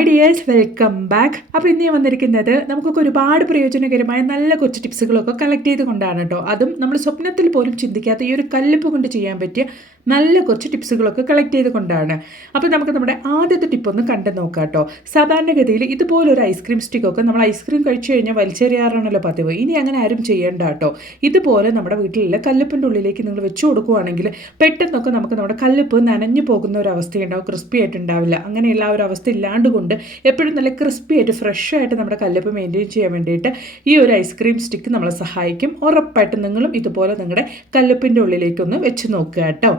Hi dears welcome back അപ്പോൾ ഇന്ന് ഞാൻ വന്നിരിക്കുന്നത് നമുക്കൊക്കെ ഒരുപാട് പ്രയോജനകരമായ നല്ല കുറച്ച് ടിപ്സുകളൊക്കെ കളക്ട് ചെയ്ത് കൊണ്ടാണ് കേട്ടോ. അതും നമ്മൾ സ്വപ്നത്തിൽ പോലും ചിന്തിക്കാത്ത ഈ ഒരു കല്ലിപ്പ് കൊണ്ട് ചെയ്യാൻ പറ്റിയ നല്ല കുറച്ച് ടിപ്സുകളൊക്കെ കളക്ട് ചെയ്തുകൊണ്ടാണ് അപ്പോൾ നമുക്ക് നമ്മുടെ ആദ്യത്തെ ടിപ്പ് ഒന്ന് കണ്ടു നോക്കാം കേട്ടോ സാധാരണഗതിയിൽ ഇതുപോലൊരു ഐസ്ക്രീം സ്റ്റിക്കൊക്കെ നമ്മൾ ഐസ്ക്രീം കഴിച്ചു കഴിഞ്ഞാൽ വലിച്ചെറിയാറാണല്ലോ പതിവ്. ഇനി അങ്ങനെ ആരും ചെയ്യേണ്ട കേട്ടോ ഇതുപോലെ നമ്മുടെ വീട്ടിലുള്ള കല്ലുപ്പിന്റെ ഉള്ളിലേക്ക് നിങ്ങൾ വെച്ച് കൊടുക്കുവാണെങ്കിൽ പെട്ടെന്നൊക്കെ നമുക്ക് നമ്മുടെ കല്ലുപ്പ് നനഞ്ഞു പോകുന്ന ഒരു അവസ്ഥയുണ്ടാവും. ക്രിസ്പി ആയിട്ടുണ്ടാവില്ല. അങ്ങനെയുള്ള ആ ഒരു അവസ്ഥ ഇല്ലാണ്ട് കൊണ്ട് എപ്പോഴും നല്ല ക്രിസ്പി ആയിട്ട് ഫ്രഷ് ആയിട്ട് നമ്മുടെ കല്ലുപ്പ് മെയിന്റെയിൻ ചെയ്യാൻ വേണ്ടിയിട്ട് ഈ ഒരു ഐസ്ക്രീം സ്റ്റിക്ക് നമ്മളെ സഹായിക്കും. ഉറപ്പായിട്ടും നിങ്ങളും ഇതുപോലെ നിങ്ങളുടെ കല്ലുപ്പിന്റെ ഉള്ളിലേക്കൊന്ന് വെച്ച് നോക്കുക കേട്ടോ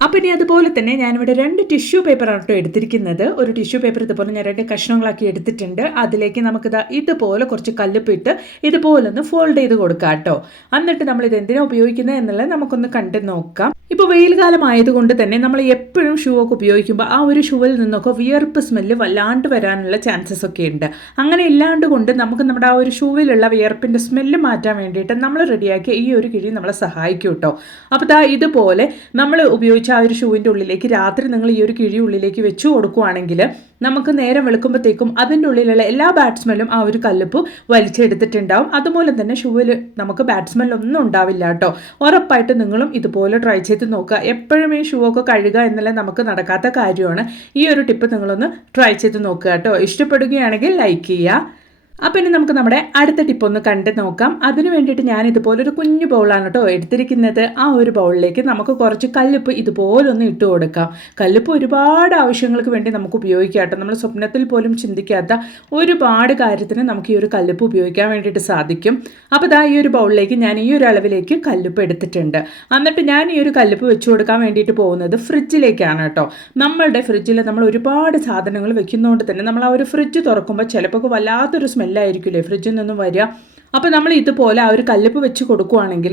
അപ്പം ഇനി അതുപോലെ തന്നെ ഞാനിവിടെ രണ്ട് ടിഷ്യൂ പേപ്പറാണ് കേട്ടോ എടുത്തിരിക്കുന്നത്. ഒരു ടിഷ്യൂ പേപ്പർ ഇതുപോലെ ഞാൻ രണ്ട് കഷ്ണങ്ങളാക്കി എടുത്തിട്ടുണ്ട്. അതിലേക്ക് നമുക്കിത് ഇതുപോലെ കുറച്ച് കല്ലുപ്പിട്ട് ഇതുപോലെ ഒന്ന് ഫോൾഡ് ചെയ്ത് കൊടുക്കാം കേട്ടോ എന്നിട്ട് നമ്മൾ ഇത് എന്തിനാണ് ഉപയോഗിക്കുന്നത് എന്നുള്ളത് നമുക്കൊന്ന് കണ്ടു നോക്കാം. ഇപ്പോൾ വെയിൽ കാലം ആയതുകൊണ്ട് തന്നെ നമ്മൾ എപ്പോഴും ഷൂ ഒക്കെ ഉപയോഗിക്കുമ്പോൾ ആ ഒരു ഷൂവിൽ നിന്നൊക്കെ വിയർപ്പ് സ്മെല്ല് വല്ലാണ്ട് വരാനുള്ള ചാൻസസ് ഒക്കെ ഉണ്ട്. അങ്ങനെ ഇല്ലാണ്ട് കൊണ്ട് നമുക്ക് നമ്മുടെ ആ ഒരു ഷൂവിലുള്ള വിയർപ്പിന്റെ സ്മെല്ല് മാറ്റാൻ വേണ്ടിയിട്ട് നമ്മൾ റെഡിയാക്കിയ ഈ ഒരു കിഴി നമ്മളെ സഹായിക്കും കേട്ടോ. അപ്പോൾ ദാ ഇതുപോലെ നമ്മൾ ഉപയോഗിച്ച ആ ഒരു ഷൂവിന്റെ ഉള്ളിലേക്ക് രാത്രി നിങ്ങൾ ഈ ഒരു കിഴി ഉള്ളിലേക്ക് വെച്ച് കൊടുക്കുവാണെങ്കിൽ നമുക്ക് നേരം വെളുക്കുമ്പോഴത്തേക്കും അതിന്റെ ഉള്ളിലുള്ള എല്ലാ ബാറ്റ്സ്മാനും ആ ഒരു കല്ലുപ്പ് വലിച്ചെടുത്തിട്ടുണ്ടാവും. അതുപോലെ തന്നെ ഷൂവിൽ നമുക്ക് ബാറ്റ്സ്മെല്ലൊന്നും ഉണ്ടാവില്ല കേട്ടോ. ഉറപ്പായിട്ട് നിങ്ങളും ഇതുപോലെ ട്രൈ ചെയ്ത് നോക്കുക. എപ്പോഴും ഈ ഷൂ ഒക്കെ കഴുകുക എന്നുള്ളത് നമുക്ക് നടക്കാത്ത കാര്യമാണ്. ഈ ഒരു ടിപ്പ് നിങ്ങളൊന്ന് ട്രൈ ചെയ്ത് നോക്കുക കേട്ടോ. ഇഷ്ടപ്പെടുകയാണെങ്കിൽ ലൈക്ക് ചെയ്യുക. അപ്പം ഇനി നമുക്ക് നമ്മുടെ അടുത്ത ടിപ്പ് ഒന്ന് കണ്ട് നോക്കാം. അതിന് വേണ്ടിയിട്ട് ഞാൻ ഇതുപോലൊരു കുഞ്ഞു ബൗളാണ് കേട്ടോ എടുത്തിരിക്കുന്നത്. ആ ഒരു ബൗളിലേക്ക് നമുക്ക് കുറച്ച് കല്ലുപ്പ് ഇതുപോലൊന്ന് ഇട്ട് കൊടുക്കാം. കല്ലുപ്പ് ഒരുപാട് ആവശ്യങ്ങൾക്ക് വേണ്ടി നമുക്ക് ഉപയോഗിക്കാം കേട്ടോ നമ്മൾ സ്വപ്നത്തിൽ പോലും ചിന്തിക്കാത്ത ഒരുപാട് കാര്യത്തിന് നമുക്ക് ഈ ഒരു കല്ലുപ്പ് ഉപയോഗിക്കാൻ വേണ്ടിയിട്ട് സാധിക്കും. അപ്പോൾ ഇതാ ഈ ഒരു ബൗളിലേക്ക് ഞാൻ ഈ ഒരു അളവിലേക്ക് കല്ലുപ്പ് എടുത്തിട്ടുണ്ട്. എന്നിട്ട് ഞാൻ ഈ ഒരു കല്ലുപ്പ് വെച്ച് കൊടുക്കാൻ വേണ്ടിയിട്ട് പോകുന്നത് ഫ്രിഡ്ജിലേക്കാണ് കേട്ടോ നമ്മളുടെ ഫ്രിഡ്ജിൽ നമ്മൾ ഒരുപാട് സാധനങ്ങൾ വെക്കുന്നതുകൊണ്ട് തന്നെ നമ്മൾ ആ ഒരു ഫ്രിഡ്ജ് തുറക്കുമ്പോൾ ചിലപ്പോൾ വല്ലാത്തൊരു സ്മെല്ലായിരിക്കില്ലേ ഫ്രിഡ്ജിൽ നിന്നും വരിക. അപ്പോൾ നമ്മൾ ഇതുപോലെ ആ ഒരു കല്ലുപ്പ് വെച്ച് കൊടുക്കുകയാണെങ്കിൽ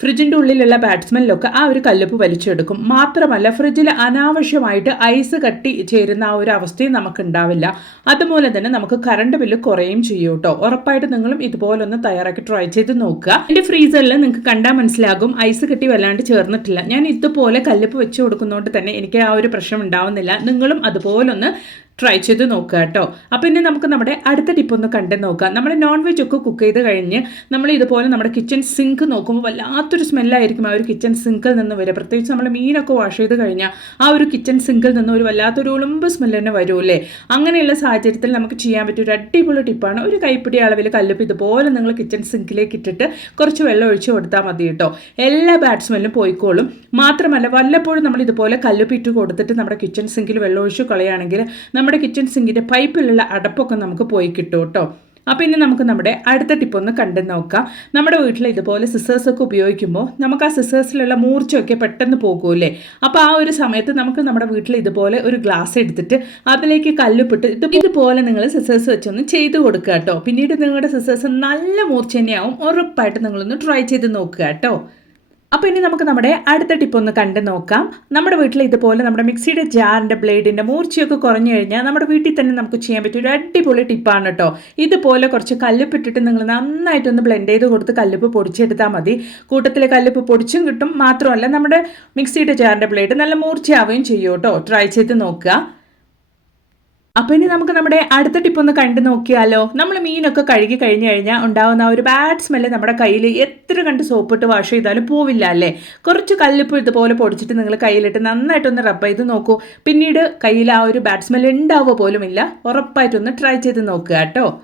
ഫ്രിഡ്ജിന്റെ ഉള്ളിലുള്ള ബാറ്റ്സ്മെനിലൊക്കെ ആ ഒരു കല്ലുപ്പ് വലിച്ചെടുക്കും. മാത്രമല്ല ഫ്രിഡ്ജിൽ അനാവശ്യമായിട്ട് ഐസ് കട്ടി ചേരുന്ന ആ ഒരു അവസ്ഥയും നമുക്ക് ഉണ്ടാവില്ല. അതുപോലെ തന്നെ നമുക്ക് കറണ്ട് ബില്ല് കുറയും ചെയ്യും കേട്ടോ. ഉറപ്പായിട്ട് നിങ്ങളും ഇതുപോലൊന്ന് തയ്യാറാക്കി ട്രൈ ചെയ്ത് നോക്കുക. എന്റെ ഫ്രീസറിൽ നിങ്ങൾക്ക് കണ്ടാൽ മനസ്സിലാകും ഐസ് കട്ടി വല്ലാണ്ട് ചേർന്നിട്ടില്ല. ഞാൻ ഇതുപോലെ കല്ലുപ്പ് വെച്ച് കൊടുക്കുന്നതുകൊണ്ട് തന്നെ എനിക്ക് ആ ഒരു പ്രശ്നം ഉണ്ടാവുന്നില്ല. നിങ്ങളും അതുപോലെ ഒന്ന് ട്രൈ ചെയ്ത് നോക്കുക കേട്ടോ. അപ്പോൾ ഇനി നമുക്ക് നമ്മുടെ അടുത്ത ടിപ്പ് ഒന്ന് കണ്ടു നോക്കാം. നമ്മൾ നോൺ വെജ് ഒക്കെ കുക്ക് ചെയ്ത് കഴിഞ്ഞ് നമ്മൾ ഇതുപോലെ നമ്മുടെ കിച്ചൺ സിങ്ക് നോക്കുമ്പോൾ വല്ലാത്തൊരു സ്മെല്ലായിരിക്കും ആ ഒരു കിച്ചൺ സിങ്കിൽ നിന്ന് വരിക. പ്രത്യേകിച്ച് നമ്മൾ മീനൊക്കെ വാഷ് ചെയ്ത് കഴിഞ്ഞാൽ ആ ഒരു കിച്ചൺ സിങ്കിൽ നിന്ന് ഒരു വല്ലാത്തൊരു ഉളുമ്പ് സ്മെല്ല് തന്നെ വരുമല്ലേ അങ്ങനെയുള്ള സാഹചര്യത്തിൽ നമുക്ക് ചെയ്യാൻ പറ്റിയ ഒരു അടിപൊളി ടിപ്പാണ് ഒരു കൈപ്പിടി അളവിൽ കല്ലുപ്പ് ഇതുപോലെ നിങ്ങൾ കിച്ചൺ സിങ്കിലേക്ക് ഇട്ടിട്ട് കുറച്ച് വെള്ളം ഒഴിച്ച് കൊടുത്താൽ മതി കേട്ടോ. എല്ലാ ബാഡ് സ്മെല്ലും പോയിക്കോളും. മാത്രമല്ല വല്ലപ്പോഴും നമ്മൾ ഇതുപോലെ കല്ലുപ്പ് ഇട്ട് കൊടുത്തിട്ട് നമ്മുടെ കിച്ചൺ സിങ്കിൽ വെള്ളം ഒഴിച്ച് കളയുകയാണെങ്കിൽ നമ്മുടെ കിച്ചൺ സിങ്കിന്റെ പൈപ്പിലുള്ള അടപ്പൊക്കെ നമുക്ക് പോയി കിട്ടും കേട്ടോ അപ്പോൾ ഇനി നമുക്ക് നമ്മുടെ അടുത്ത ടിപ്പ് ഒന്ന് കണ്ടു നോക്കാം. നമ്മുടെ വീട്ടിൽ ഇതുപോലെ സിസേഴ്സൊക്കെ ഉപയോഗിക്കുമ്പോൾ നമുക്ക് ആ സിസേഴ്സിലുള്ള മൂർച്ചയൊക്കെ പെട്ടെന്ന് പോകുമല്ലേ അപ്പോൾ ആ ഒരു സമയത്ത് നമുക്ക് നമ്മുടെ വീട്ടിൽ ഇതുപോലെ ഒരു ഗ്ലാസ് എടുത്തിട്ട് അതിലേക്ക് കല്ലുപിട്ട് ഇത് ഇതുപോലെ നിങ്ങൾ സിസേഴ്സ് വെച്ചൊന്ന് ചെയ്ത് കൊടുക്കുക കേട്ടോ പിന്നീട് നിങ്ങളുടെ സിസേഴ്സ് നല്ല മൂർച്ച തന്നെയാവും. ഉറപ്പായിട്ട് നിങ്ങളൊന്ന് ട്രൈ ചെയ്ത് നോക്കുക കേട്ടോ അപ്പോൾ ഇനി നമുക്ക് നമ്മുടെ അടുത്ത ടിപ്പ് ഒന്ന് കണ്ടു നോക്കാം. നമ്മുടെ വീട്ടിൽ ഇതുപോലെ നമ്മുടെ മിക്സിയുടെ ജാറിന്റെ ബ്ലേഡിന്റെ മൂർച്ചയൊക്കെ കുറഞ്ഞു കഴിഞ്ഞാൽ നമ്മുടെ വീട്ടിൽ തന്നെ നമുക്ക് ചെയ്യാൻ പറ്റിയ ഒരു അടിപൊളി ടിപ്പാണ് കേട്ടോ ഇതുപോലെ കുറച്ച് കല്ലുപ്പ് ഇട്ടിട്ട് നിങ്ങൾ നന്നായിട്ടൊന്ന് ബ്ലെൻഡ് ചെയ്ത് കൊടുത്ത് കല്ലുപ്പ് പൊടിച്ചെടുത്താൽ മതി. കൂട്ടത്തിലെ കല്ലുപ്പ് പൊടിച്ചും കിട്ടും. മാത്രമല്ല നമ്മുടെ മിക്സിയുടെ ജാറിന്റെ ബ്ലേഡ് നല്ല മൂർച്ചയാവുകയും ചെയ്യും കേട്ടോ ട്രൈ ചെയ്ത് നോക്കുക. അപ്പോൾ ഇനി നമുക്ക് നമ്മുടെ അടുത്ത ടിപ്പ് ഒന്ന് കണ്ടു നോക്കിയാലോ. നമ്മൾ മീനൊക്കെ കഴുകി കഴിഞ്ഞു കഴിഞ്ഞാൽ ഉണ്ടാകുന്ന ഒരു ബാഡ് സ്മെല്ല് നമ്മുടെ കയ്യിൽ എത്ര കണ്ട് സോപ്പിട്ട് വാഷ് ചെയ്താലും പോവില്ല അല്ലേ? കുറച്ച് കല്ലിപ്പ് ഇതുപോലെ പൊടിച്ചിട്ട് നിങ്ങൾ കയ്യിലിട്ട് നന്നായിട്ടൊന്ന് റബ്ബ് ചെയ്ത് നോക്കൂ. പിന്നീട് കയ്യിൽ ആ ഒരു ബാഡ് സ്മെല്ല് ഉണ്ടാവുക പോലുമില്ല. ഉറപ്പായിട്ടൊന്ന് ട്രൈ ചെയ്ത് നോക്കുക കേട്ടോ.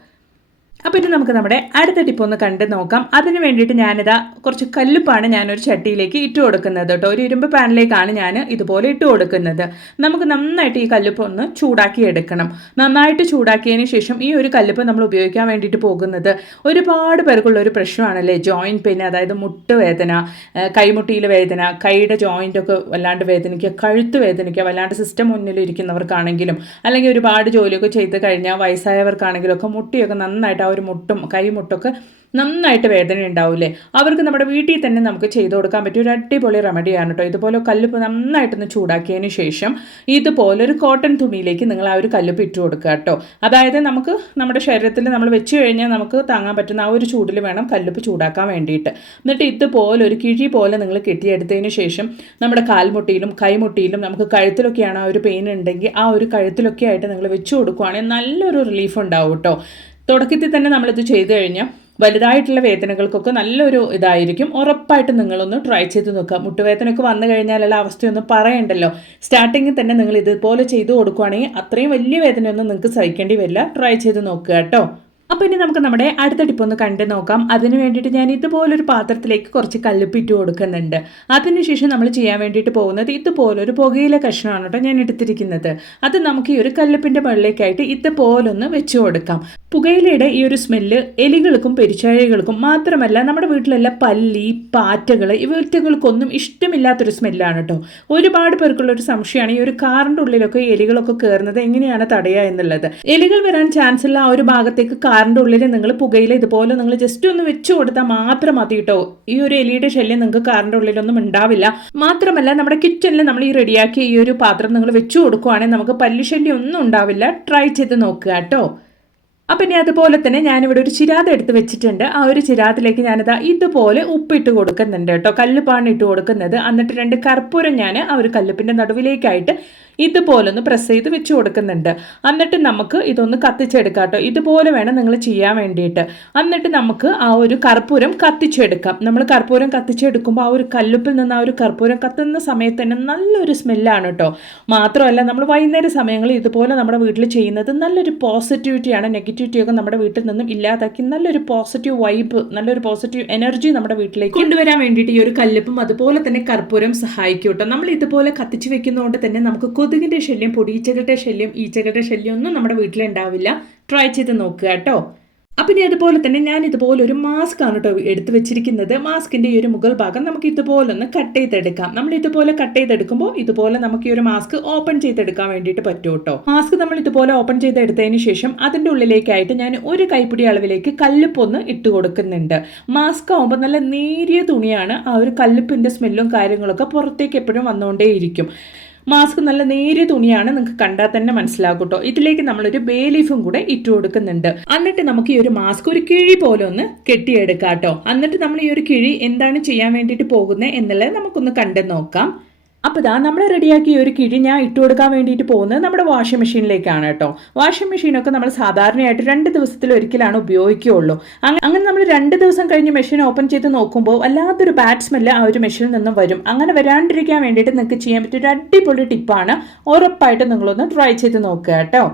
അപ്പോൾ ഇനി നമുക്ക് നമ്മുടെ അടുത്ത ടിപ്പ് ഒന്ന് കണ്ട് നോക്കാം. അതിന് വേണ്ടിയിട്ട് ഞാനിതാ കുറച്ച് കല്ലുപ്പാണ് ഞാനൊരു ചട്ടിയിലേക്ക് ഇട്ട് കൊടുക്കുന്നത് കേട്ടോ. ഒരു ഇരുമ്പ് പാനിലേക്കാണ് ഞാൻ ഇതുപോലെ ഇട്ട് കൊടുക്കുന്നത്. നമുക്ക് നന്നായിട്ട് ഈ കല്ലുപ്പ് ഒന്ന് ചൂടാക്കി എടുക്കണം. നന്നായിട്ട് ചൂടാക്കിയതിന് ശേഷം ഈ ഒരു കല്ലുപ്പ് നമ്മൾ ഉപയോഗിക്കാൻ വേണ്ടിയിട്ട് പോകുന്നത് ഒരുപാട് പേർക്കുള്ള ഒരു പ്രശ്നമാണല്ലേ? ജോയിന്റ് പെയിൻ അതായത് മുട്ട് വേദന കൈമുട്ടിയിൽ വേദന കൈയുടെ ജോയിന്റൊക്കെ വല്ലാണ്ട് വേദനിക്കുക കഴുത്ത് വേദനിക്കുക വല്ലാണ്ട് സിസ്റ്റം മുന്നിൽ ഇരിക്കുന്നവർക്കാണെങ്കിലും അല്ലെങ്കിൽ ഒരുപാട് ജോലിയൊക്കെ ചെയ്ത് കഴിഞ്ഞാൽ വയസ്സായവർക്കാണെങ്കിലും ഒക്കെ മുട്ടിയൊക്കെ നന്നായിട്ട് ഒരു മുട്ടും കൈമുട്ടൊക്കെ നന്നായിട്ട് വേദന ഉണ്ടാവില്ലേ? അവർക്ക് നമ്മുടെ വീട്ടിൽ തന്നെ നമുക്ക് ചെയ്തു കൊടുക്കാൻ പറ്റിയ ഒരു അടിപൊളി റെമഡിയാണ് കേട്ടോ ഇതുപോലെ കല്ലുപ്പ് നന്നായിട്ടൊന്ന് ചൂടാക്കിയതിന് ശേഷം ഇതുപോലെ ഒരു കോട്ടൺ തുണിയിലേക്ക് നിങ്ങൾ ആ ഒരു കല്ലുപ്പ് ഇട്ട് കൊടുക്കുക കേട്ടോ അതായത് നമുക്ക് നമ്മുടെ ശരീരത്തിൽ നമ്മൾ വെച്ച് കഴിഞ്ഞാൽ നമുക്ക് താങ്ങാൻ പറ്റുന്ന ആ ഒരു ചൂടിൽ വേണം കല്ലുപ്പ് ചൂടാക്കാൻ വേണ്ടിയിട്ട്. എന്നിട്ട് ഇതുപോലെ ഒരു കിഴി പോലെ നിങ്ങൾ കെട്ടിയെടുത്തതിന് ശേഷം നമ്മുടെ കാൽമുട്ടിയിലും കൈമുട്ടിയിലും നമുക്ക് കഴുത്തിലൊക്കെയാണ് ആ ഒരു പെയിൻ ഉണ്ടെങ്കിൽ ആ ഒരു കഴുത്തിലൊക്കെ ആയിട്ട് നിങ്ങൾ വെച്ച് കൊടുക്കുകയാണെങ്കിൽ നല്ലൊരു റിലീഫ് ഉണ്ടാവും കേട്ടോ തുടക്കത്തിൽ തന്നെ നമ്മളിത് ചെയ്തു കഴിഞ്ഞാൽ വലുതായിട്ടുള്ള വേദനകൾക്കൊക്കെ നല്ലൊരു ഇതായിരിക്കും. ഉറപ്പായിട്ട് നിങ്ങളൊന്ന് ട്രൈ ചെയ്ത് നോക്കുക. മുട്ടുവേദനയൊക്കെ വന്നു കഴിഞ്ഞാലുള്ള അവസ്ഥയൊന്നും പറയണ്ടല്ലോ. സ്റ്റാർട്ടിങ്ങിൽ തന്നെ നിങ്ങൾ ഇതുപോലെ ചെയ്തു കൊടുക്കുകയാണെങ്കിൽ അത്രയും വലിയ വേദനയൊന്നും നിങ്ങൾക്ക് സഹിക്കേണ്ടി വരില്ല. ട്രൈ ചെയ്ത് നോക്കുക കേട്ടോ. അപ്പോൾ ഇനി നമുക്ക് നമ്മുടെ അടുത്ത ടിപ്പ് ഒന്ന് കണ്ടു നോക്കാം. അതിന് വേണ്ടിയിട്ട് ഞാൻ ഇതുപോലൊരു പാത്രത്തിലേക്ക് കുറച്ച് കല്ലുപ്പിട്ട് കൊടുക്കുന്നുണ്ട്. അതിനുശേഷം നമ്മൾ ചെയ്യാൻ വേണ്ടിയിട്ട് പോകുന്നത് ഇതുപോലൊരു പുകയില കഷ്ണമാണ് കേട്ടോ ഞാൻ എടുത്തിരിക്കുന്നത്. അത് നമുക്ക് ഈ ഒരു കല്ലുപ്പിന്റെ മുകളിലേക്കായിട്ട് ഇതുപോലൊന്ന് വെച്ച് കൊടുക്കാം. പുകയിലയുടെ ഈ ഒരു സ്മെല്ല് എലികൾക്കും പെരിച്ചാഴികൾക്കും മാത്രമല്ല നമ്മുടെ വീട്ടിലുള്ള പല്ലി പാറ്റകൾ ഇവറ്റകൾക്കൊന്നും ഇഷ്ടമില്ലാത്തൊരു സ്മെല്ലാണ് കേട്ടോ. ഒരുപാട് പേർക്കുള്ള ഒരു സംശയമാണ് ഈ ഒരു കാറിന്റെ ഉള്ളിലൊക്കെ എലികളൊക്കെ കയറുന്നത് എങ്ങനെയാണ് തടയുക എന്നുള്ളത്. എലികൾ വരാൻ ചാൻസ് ഉള്ള ആ ഒരു ഭാഗത്തേക്ക് കാറിന്റെ ഉള്ളിൽ നിങ്ങൾ പുകയില ഇതുപോലെ നിങ്ങൾ ജസ്റ്റ് ഒന്ന് വെച്ച് കൊടുത്താൽ മാത്രം മതി കേട്ടോ ഈ ഒരു എലിയുടെ ശല്യം നിങ്ങൾക്ക് കാറിന്റെ ഉള്ളിലൊന്നും ഉണ്ടാവില്ല. മാത്രമല്ല നമ്മുടെ കിച്ചണിൽ നമ്മൾ ഈ റെഡിയാക്കി ഈ ഒരു പാത്രം നിങ്ങൾ വെച്ച് കൊടുക്കുവാണെങ്കിൽ നമുക്ക് പല്ലു ശല്യം ഒന്നും ഉണ്ടാവില്ല. ട്രൈ ചെയ്ത് നോക്കുക കേട്ടോ അപ്പം ഇനി അതുപോലെ തന്നെ ഞാനിവിടെ ഒരു ചിരാത് എടുത്ത് വെച്ചിട്ടുണ്ട്. ആ ഒരു ചിരാതിലേക്ക് ഞാനിതാ ഇതുപോലെ ഉപ്പിട്ട് കൊടുക്കുന്നുണ്ട് കേട്ടോ കല്ലുപ്പാണ് ഇട്ട് കൊടുക്കുന്നത്. എന്നിട്ട് രണ്ട് കർപ്പൂരം ഞാൻ ആ ഒരു കല്ലുപ്പിന്റെ നടുവിലേക്കായിട്ട് ഇതുപോലൊന്ന് പ്രസ് ചെയ്ത് വെച്ച് കൊടുക്കുന്നുണ്ട്. എന്നിട്ട് നമുക്ക് ഇതൊന്ന് കത്തിച്ചെടുക്കാം കേട്ടോ. ഇതുപോലെ വേണം നിങ്ങൾ ചെയ്യാൻ വേണ്ടിയിട്ട്. എന്നിട്ട് നമുക്ക് ആ ഒരു കർപ്പൂരം കത്തിച്ചെടുക്കാം. നമ്മൾ കർപ്പൂരം കത്തിച്ചെടുക്കുമ്പോൾ ആ ഒരു കല്ലുപ്പിൽ നിന്ന് ആ ഒരു കർപ്പൂരം കത്തുന്ന സമയത്ത് തന്നെ നല്ലൊരു സ്മെല്ലാണ് കേട്ടോ. മാത്രമല്ല നമ്മൾ വൈകുന്നേര സമയങ്ങളിൽ ഇതുപോലെ നമ്മുടെ വീട്ടിൽ ചെയ്യുന്നത് നല്ലൊരു പോസിറ്റിവിറ്റിയാണ് നെഗറ്റിവിറ്റി ഒക്കെ നമ്മുടെ വീട്ടിൽ നിന്നും ഇല്ലാതാക്കി നല്ലൊരു പോസിറ്റീവ് വൈബ് നല്ലൊരു പോസിറ്റീവ് എനർജി നമ്മുടെ വീട്ടിലേക്ക് കൊണ്ടുവരാൻ വേണ്ടിയിട്ട് ഈ ഒരു കല്ലുപ്പും അതുപോലെ തന്നെ കർപ്പൂരം സഹായിക്കും കേട്ടോ. നമ്മൾ ഇതുപോലെ കത്തിച്ച് വെക്കുന്നതുകൊണ്ട് തന്നെ നമുക്ക് കൊതുകിന്റെ ശല്യം പൊടിയീച്ചകളുടെ ശല്യം ഈച്ചകളുടെ ശല്യം ഒന്നും നമ്മുടെ വീട്ടിലുണ്ടാവില്ല. ട്രൈ ചെയ്ത് നോക്കുക കേട്ടോ. അപ്പം ഇനി അതുപോലെ തന്നെ ഞാൻ ഇതുപോലെ ഒരു മാസ്ക് ആണ് കേട്ടോ എടുത്ത് വെച്ചിരിക്കുന്നത്. മാസ്കിന്റെ ഈ ഒരു മുകൾ ഭാഗം നമുക്ക് ഇതുപോലെ ഒന്ന് കട്ട് ചെയ്തെടുക്കാം. നമ്മൾ ഇതുപോലെ കട്ട് ചെയ്തെടുക്കുമ്പോൾ ഇതുപോലെ നമുക്ക് ഈ ഒരു മാസ്ക് ഓപ്പൺ ചെയ്തെടുക്കാൻ വേണ്ടിയിട്ട് പറ്റും കേട്ടോ മാസ്ക് നമ്മൾ ഇതുപോലെ ഓപ്പൺ ചെയ്തെടുത്തതിന് ശേഷം അതിന്റെ ഉള്ളിലേക്കായിട്ട് ഞാൻ ഒരു കൈപ്പിടി അളവിലേക്ക് കല്ലുപ്പൊന്ന് ഇട്ട് കൊടുക്കുന്നുണ്ട്. മാസ്ക് ആകുമ്പോൾ നല്ല നേരിയ തുണിയാണ്. ആ ഒരു കല്ലുപ്പിന്റെ സ്മെല്ലും കാര്യങ്ങളൊക്കെ പുറത്തേക്ക് എപ്പോഴും വന്നുകൊണ്ടേയിരിക്കും മാസ്ക് നല്ല നേരിയ തുണിയാണ് നിങ്ങൾക്ക് കണ്ടാൽ തന്നെ മനസ്സിലാകും കേട്ടോ. ഇതിലേക്ക് നമ്മളൊരു ബേ ലീഫും കൂടെ ഇട്ട് കൊടുക്കുന്നുണ്ട്. എന്നിട്ട് നമുക്ക് ഈ ഒരു മാസ്ക് ഒരു കിഴി പോലെ ഒന്ന് കെട്ടിയെടുക്കാം കേട്ടോ. എന്നിട്ട് നമ്മൾ ഈ ഒരു കിഴി എന്താണ് ചെയ്യാൻ വേണ്ടിയിട്ട് പോകുന്നത് എന്നുള്ളത് നമുക്കൊന്ന് കണ്ടു നോക്കാം. അപ്പോൾ ഇതാ നമ്മൾ റെഡിയാക്കിയ ഒരു കിഴി ഞാൻ ഇട്ട് കൊടുക്കാൻ വേണ്ടിയിട്ട് പോകുന്നത് നമ്മുടെ വാഷിംഗ് മെഷീനിലേക്കാണ് കേട്ടോ. വാഷിംഗ് മെഷീനൊക്കെ നമ്മൾ സാധാരണയായിട്ട് രണ്ട് ദിവസത്തിൽ ഒരിക്കലാണ് ഉപയോഗിക്കുകയുള്ളൂ. അങ്ങനെ നമ്മൾ രണ്ട് ദിവസം കഴിഞ്ഞ് മെഷീൻ ഓപ്പൺ ചെയ്ത് നോക്കുമ്പോൾ വല്ലാത്തൊരു ബാഡ് സ്മെല്ല് ആ ഒരു മെഷീനിൽ നിന്നും വരും. അങ്ങനെ വരാണ്ടിരിക്കാൻ വേണ്ടിയിട്ട് നിങ്ങൾക്ക് ചെയ്യാൻ പറ്റിയ ഒരു അടിപൊളി ടിപ്പാണ് ഉറപ്പായിട്ട് നിങ്ങളൊന്ന് ട്രൈ ചെയ്ത് നോക്കുക കേട്ടോ.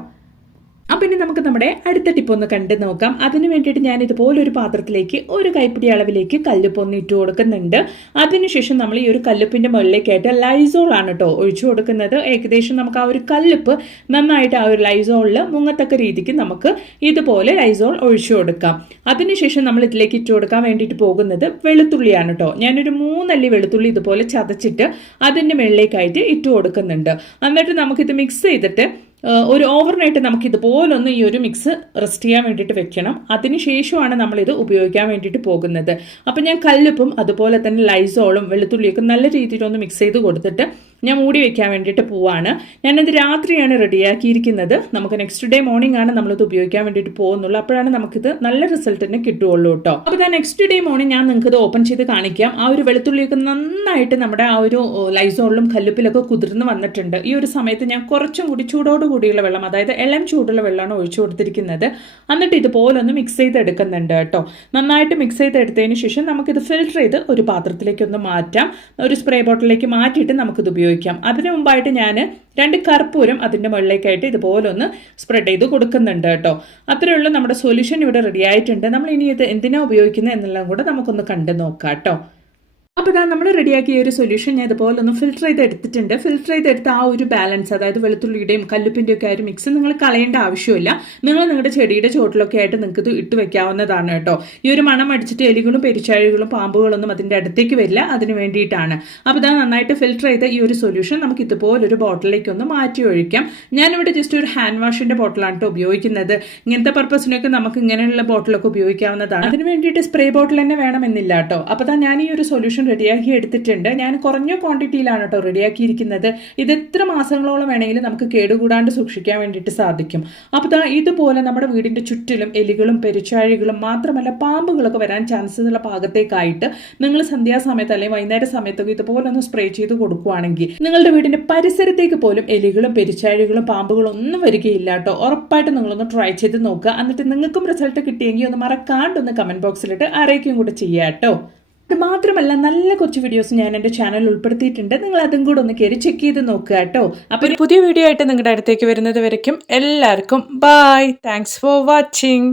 ഇനി നമുക്ക് നമ്മുടെ അടുത്ത ടിപ്പ് ഒന്ന് കണ്ടു നോക്കാം. അതിന് വേണ്ടിയിട്ട് ഞാൻ ഇതുപോലെ ഒരു പാത്രത്തിലേക്ക് ഒരു കൈപ്പിടി അളവിലേക്ക് കല്ലുപ്പ് ഒന്ന് ഇട്ട് കൊടുക്കുന്നുണ്ട്. അതിനുശേഷം നമ്മൾ ഈ ഒരു കല്ലുപ്പിന്റെ മുകളിലേക്കായിട്ട് ലൈസോൾ ആണ് കേട്ടോ ഒഴിച്ചു കൊടുക്കുന്നത്. ഏകദേശം നമുക്ക് ആ ഒരു കല്ലുപ്പ് നന്നായിട്ട് ആ ഒരു ലൈസോളിൽ മുങ്ങത്തക്ക രീതിക്ക് നമുക്ക് ഇതുപോലെ ലൈസോൾ ഒഴിച്ചു കൊടുക്കാം. അതിനുശേഷം നമ്മൾ ഇതിലേക്ക് ഇട്ട് കൊടുക്കാൻ വേണ്ടിയിട്ട് പോകുന്നത് വെളുത്തുള്ളിയാണ് കേട്ടോ ഞാനൊരു മൂന്നല്ലി വെളുത്തുള്ളി ഇതുപോലെ ചതച്ചിട്ട് അതിന്റെ മുകളിലേക്കായിട്ട് ഇട്ട് കൊടുക്കുന്നുണ്ട്. എന്നിട്ട് നമുക്കിത് മിക്സ് ചെയ്തിട്ട് ഒരു ഓവർനൈറ്റ് നമുക്ക് ഇതുപോലൊന്ന് ഈ ഒരു മിക്സ് റെസ്റ്റ് ചെയ്യാൻ വേണ്ടിയിട്ട് വെക്കണം. അതിനുശേഷമാണ് നമ്മളിത് ഉപയോഗിക്കാൻ വേണ്ടിയിട്ട് പോകുന്നത്. അപ്പം ഞാൻ കല്ലുപ്പും അതുപോലെ തന്നെ ലൈസോളും വെളുത്തുള്ളിയൊക്കെ നല്ല രീതിയിലൊന്ന് മിക്സ് ചെയ്ത് കൊടുത്തിട്ട് ഞാൻ മൂടി വെക്കാൻ വേണ്ടിയിട്ട് പോവാണ്. ഞാനത് രാത്രിയാണ് റെഡിയാക്കിയിരിക്കുന്നത്. നമുക്ക് നെക്സ്റ്റ് ഡേ മോർണിംഗ് ആണ് നമ്മളിത് ഉപയോഗിക്കാൻ വേണ്ടിയിട്ട് പോകുന്നുള്ളൂ. അപ്പോഴാണ് നമുക്കിത് നല്ല റിസൾട്ട് തന്നെ കിട്ടുകയുള്ളൂ കേട്ടോ. അപ്പോൾ ഞാൻ നെക്സ്റ്റ് ഡേ മോർണിംഗ് ഞാൻ നിങ്ങൾക്ക് ഇത് ഓപ്പൺ ചെയ്ത് കാണിക്കാം. ആ ഒരു വെളുത്തുള്ളിയൊക്കെ നന്നായിട്ട് നമ്മുടെ ആ ഒരു ലൈസോളിലും കല്ലുപ്പിലൊക്കെ കുതിർന്ന് വന്നിട്ടുണ്ട്. ഈ ഒരു സമയത്ത് ഞാൻ കുറച്ചും കൂടി ചൂടോട് കൂടിയുള്ള വെള്ളം അതായത് ഇളം ചൂടുള്ള വെള്ളമാണ് ഒഴിച്ചു കൊടുത്തിരിക്കുന്നത്. എന്നിട്ട് ഇതുപോലെ ഒന്ന് മിക്സ് ചെയ്ത് എടുക്കുന്നുണ്ട് കേട്ടോ. നന്നായിട്ട് മിക്സ് ചെയ്ത് എടുത്തതിന് ശേഷം നമുക്കിത് ഫിൽറ്റർ ചെയ്ത് ഒരു പാത്രത്തിലേക്ക് ഒന്ന് മാറ്റാം. ഒരു സ്പ്രേ ബോട്ടിലേക്ക് മാറ്റിയിട്ട് നമുക്കിത് ഉപയോഗിക്കാം. അതിന് മുമ്പായിട്ട് ഞാൻ രണ്ട് കർപ്പൂരം അതിന്റെ മുകളിലേക്കായിട്ട് ഇതുപോലെ ഒന്ന് സ്പ്രെഡ് ചെയ്ത് കൊടുക്കുന്നുണ്ട് കേട്ടോ. അത്രയുള്ള നമ്മുടെ സൊല്യൂഷൻ ഇവിടെ റെഡി ആയിട്ടുണ്ട്. നമ്മൾ ഇനി ഇത് എന്തിനാണ് ഉപയോഗിക്കുന്നത് എന്നെല്ലാം കൂടെ നമുക്കൊന്ന് കണ്ടു നോക്കാം കേട്ടോ. അപ്പോൾ ഇതാ നമ്മൾ റെഡിയാക്കിയ ഒരു സൊല്യൂഷൻ ഞാൻ ഇതുപോലെ ഒന്ന് ഫിൽറ്റർ ചെയ്ത് എടുത്തിട്ടുണ്ട്. ഫിൽറ്റർ ചെയ്തെടുത്ത ആ ഒരു ബാലൻസ് അതായത് വെളുത്തുള്ളിയുടെയും കല്ലുപ്പിന്റെ ഒക്കെ ആ ഒരു മിക്സ് നിങ്ങൾ കളയേണ്ട ആവശ്യമില്ല നിങ്ങൾ നിങ്ങളുടെ ചെടിയുടെ ചോട്ടിലൊക്കെ ആയിട്ട് നിങ്ങൾക്ക് ഇത് ഇട്ട് വെക്കാവുന്നതാണ് കേട്ടോ. ഈ ഒരു മണം അടിച്ചിട്ട് എലികളും പെരിച്ചാഴികളും പാമ്പുകളൊന്നും അതിന്റെ അടുത്തേക്ക് വരില്ല. അതിന് വേണ്ടിയിട്ടാണ്. അപ്പോൾ ഇതാ നന്നായിട്ട് ഫിൽറ്റർ ചെയ്ത ഈ ഒരു സൊല്യൂഷൻ നമുക്ക് ഇതുപോലൊരു ബോട്ടിലേക്ക് ഒന്ന് മാറ്റി ഒഴിക്കാം. ഞാനിവിടെ ജസ്റ്റ് ഒരു ഹാൻഡ് വാഷിന്റെ ബോട്ടിലാണ് കേട്ടോ ഉപയോഗിക്കുന്നത്. ഇങ്ങനത്തെ പർപ്പസിനൊക്കെ നമുക്ക് ഇങ്ങനെയുള്ള ബോട്ടിലൊക്കെ ഉപയോഗിക്കാവുന്നതാണ്. അതിന് വേണ്ടിയിട്ട് സ്പ്രേ ബോട്ടിൽ തന്നെ വേണമെന്നില്ല കേട്ടോ അപ്പോൾ ഞാൻ ഈ ഒരു സൊല്യൂഷൻ റെഡിയാക്കി എടുത്തിട്ടുണ്ട്. ഞാൻ കുറഞ്ഞ ക്വാണ്ടിറ്റിയിലാണ് കേട്ടോ റെഡിയാക്കിയിരിക്കുന്നത്. ഇത് എത്ര മാസങ്ങളോളം വേണമെങ്കിലും നമുക്ക് കേടുകൂടാണ്ട് സൂക്ഷിക്കാൻ വേണ്ടിയിട്ട് സാധിക്കും. അപ്പോൾ ദാ ഇതുപോലെ നമ്മുടെ വീടിന്റെ ചുറ്റിലും എലികളും പെരുച്ചാഴികളും മാത്രമല്ല പാമ്പുകളൊക്കെ വരാൻ ചാൻസസ് ഉള്ള ഭാഗത്തേക്കായിട്ട് നിങ്ങൾ സന്ധ്യാസമയത്ത് അല്ലെങ്കിൽ വൈകുന്നേര സമയത്തൊക്കെ ഇതുപോലെ ഒന്ന് സ്പ്രേ ചെയ്ത് കൊടുക്കുകയാണെങ്കിൽ നിങ്ങളുടെ വീടിന്റെ പരിസരത്തേക്ക് പോലും എലികളും പെരുച്ചാഴികളും പാമ്പുകളും ഒന്നും വരികയില്ല കേട്ടോ. ഉറപ്പായിട്ട് നിങ്ങളൊന്ന് ട്രൈ ചെയ്ത് നോക്കുക. എന്നിട്ട് നിങ്ങൾക്കും റിസൾട്ട് കിട്ടിയെങ്കിൽ ഒന്ന് മറക്കാണ്ടൊന്ന് കമന്റ് ബോക്സിലിട്ട് അറിയിക്കും കൂടെ ചെയ്യാം കേട്ടോ. ഇത് മാത്രമല്ല നല്ല കുറച്ച് വീഡിയോസ് ഞാൻ എന്റെ ചാനൽ ഉൾപ്പെടുത്തിയിട്ടുണ്ട്. നിങ്ങൾ അതും കൂടെ ഒന്ന് കയറി ചെക്ക് ചെയ്ത് നോക്കുക കേട്ടോ. അപ്പോൾ പുതിയ വീഡിയോ ആയിട്ട് നിങ്ങളുടെ അടുത്തേക്ക് വരുന്നത് വരയ്ക്കും. എല്ലാവർക്കും ബൈ താങ്ക്സ് ഫോർ വാച്ചിങ്